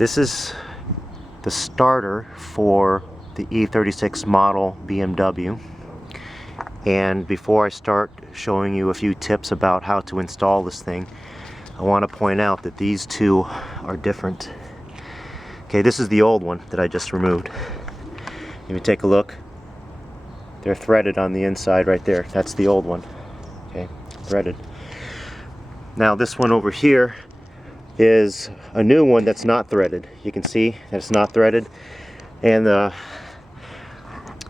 This is the starter for the E36 model BMW. And before I start showing you a few tips about how to install this thing, I want to point out that these two are different. Okay, this is the old one that I just removed. If you take a look, they're threaded on the inside right there. That's the old one. Okay, threaded. Now this one over here is a new one that's not threaded. You can see that it's not threaded, and the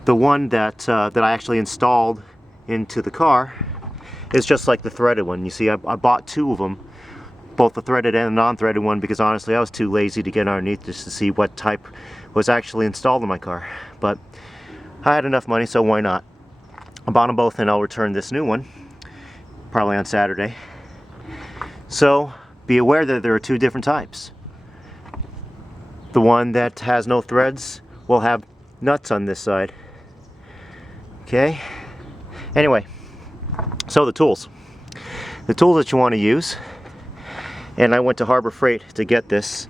one that I actually installed into the car is just like the threaded one. You see, I bought two of them, both the threaded and the non-threaded one, because honestly I was too lazy to get underneath just to see what type was actually installed in my car. But I had enough money, so why not? I bought them both, and I'll return this new one probably on Saturday. So be aware that there are two different types. The one that has no threads will have nuts on this side. Okay? Anyway, so the tools that you want to use, and I went to Harbor Freight to get this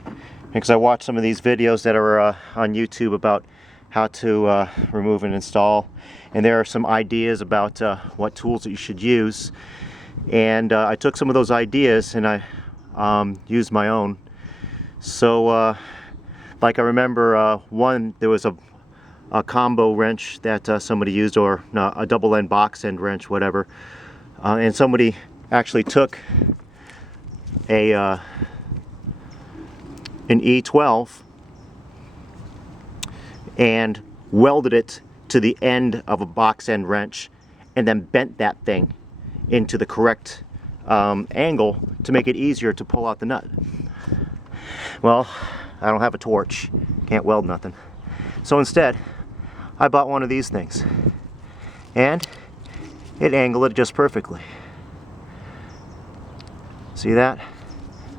because I watched some of these videos that are on YouTube about how to remove and install, and there are some ideas about what tools that you should use, and I took some of those ideas and I used my own. So like I remember one, there was a combo wrench that somebody used, or no, a double end box end wrench, whatever, and somebody actually took an E12 and welded it to the end of a box end wrench and then bent that thing into the correct angle to make it easier to pull out the nut. Well, I don't have a torch, can't weld nothing, so instead I bought one of these things, and it angled it just perfectly. See that?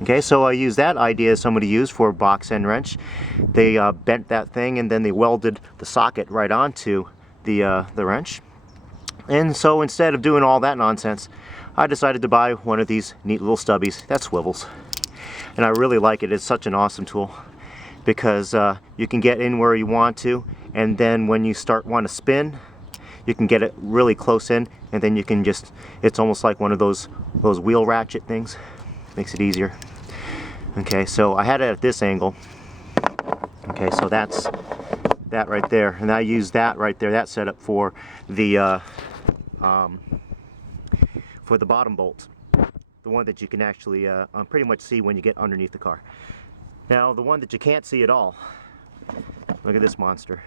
Okay, so I used that idea somebody used for a box end wrench. They bent that thing and then they welded the socket right onto the wrench. And so instead of doing all that nonsense, I decided to buy one of these neat little stubbies that swivels. And I really like it. It's such an awesome tool because you can get in where you want to, and then when you want to spin, you can get it really close in, and then you can just, it's almost like one of those wheel ratchet things. Makes it easier. Okay, so I had it at this angle. Okay, so that's that right there, and I used that right there, that setup for the bottom bolt, the one that you can actually pretty much see when you get underneath the car. Now the one that you can't see at all, look at this monster.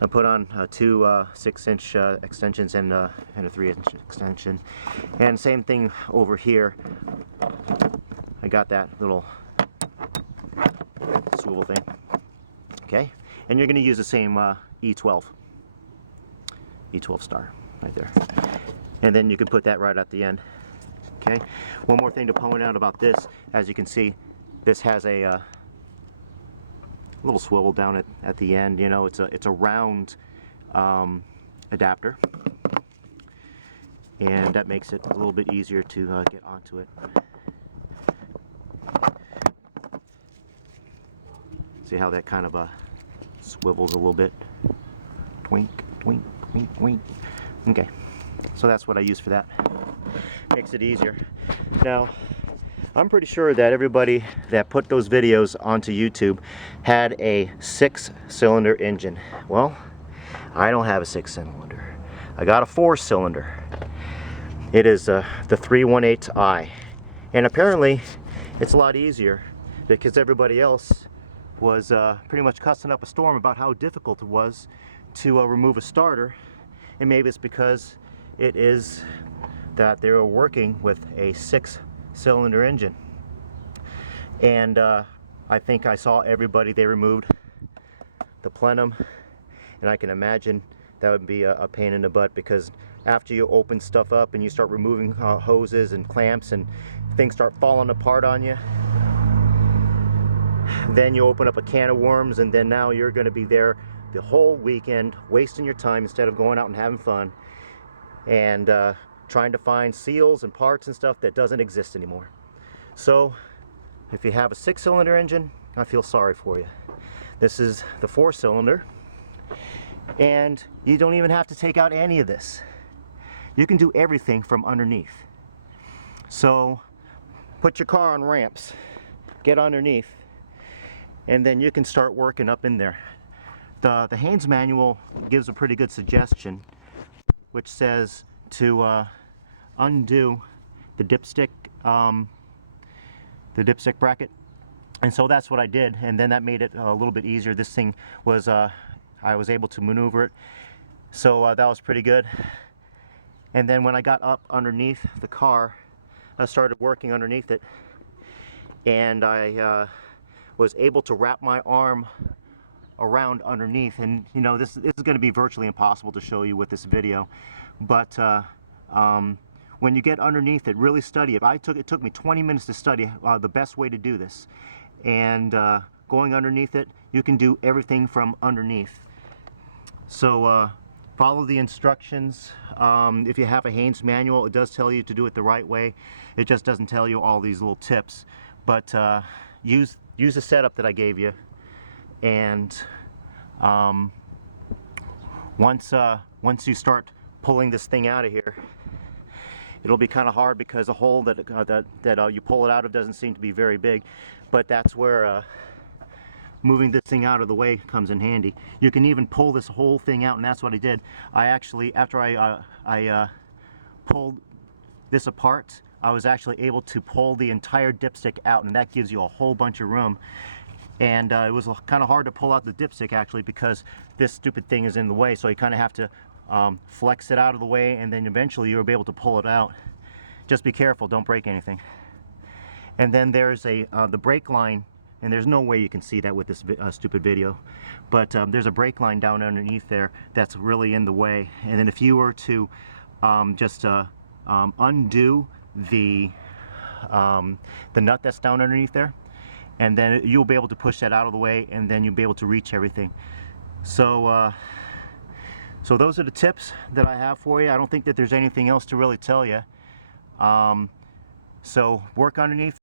I put on two 6-inch extensions and a 3-inch extension, and same thing over here. I got that little swivel thing. Okay, and you're going to use the same E12 star right there, and then you can put that right at the end. Okay, one more thing to point out about this, as you can see, this has a little swivel down at the end. You know, it's a round adapter, and that makes it a little bit easier to get onto it. See how that kind of swivels a little bit? Twink, twink, twink, twink. Okay, so that's what I use for that. Makes it easier. Now, I'm pretty sure that everybody that put those videos onto YouTube had a 6-cylinder engine. Well, I don't have a 6-cylinder. I got a 4-cylinder. It is the 318i, and apparently it's a lot easier because everybody else was pretty much cussing up a storm about how difficult it was to remove a starter, and maybe it's because it is that they were working with a 6-cylinder engine. And I think I saw everybody, they removed the plenum, and I can imagine that would be a pain in the butt, because after you open stuff up and you start removing hoses and clamps and things start falling apart on you, then you open up a can of worms, and then now you're going to be there the whole weekend wasting your time instead of going out and having fun and trying to find seals and parts and stuff that doesn't exist anymore. So if you have a 6-cylinder engine, I feel sorry for you. This is the 4-cylinder, and you don't even have to take out any of this. You can do everything from underneath. So put your car on ramps, get underneath, and then you can start working up in there. The Haynes manual gives a pretty good suggestion, which says to undo the dipstick bracket, and so that's what I did, and then that made it a little bit easier. This thing was I was able to maneuver it, so that was pretty good. And then when I got up underneath the car, I started working underneath it, and I was able to wrap my arm around underneath. And you know, this is going to be virtually impossible to show you with this video, but when you get underneath it, really study it. It took me 20 minutes to study the best way to do this, and going underneath it, you can do everything from underneath. So follow the instructions. If you have a Haynes manual, it does tell you to do it the right way. It just doesn't tell you all these little tips. But use the setup that I gave you, and once you start pulling this thing out of here, it'll be kind of hard because the hole that you pull it out of doesn't seem to be very big. But that's where moving this thing out of the way comes in handy. You can even pull this whole thing out, and that's what I did. I actually, after I pulled this apart, I was actually able to pull the entire dipstick out, and that gives you a whole bunch of room. And it was kind of hard to pull out the dipstick actually, because this stupid thing is in the way, so you kind of have to flex it out of the way, and then eventually you'll be able to pull it out. Just be careful, don't break anything. And then there's the brake line, and there's no way you can see that with this stupid video, but there's a brake line down underneath there that's really in the way. And then if you were to just undo the nut that's down underneath there, and then you'll be able to push that out of the way, and then you'll be able to reach everything. So so those are the tips that I have for you. I don't think that there's anything else to really tell you. So work underneath.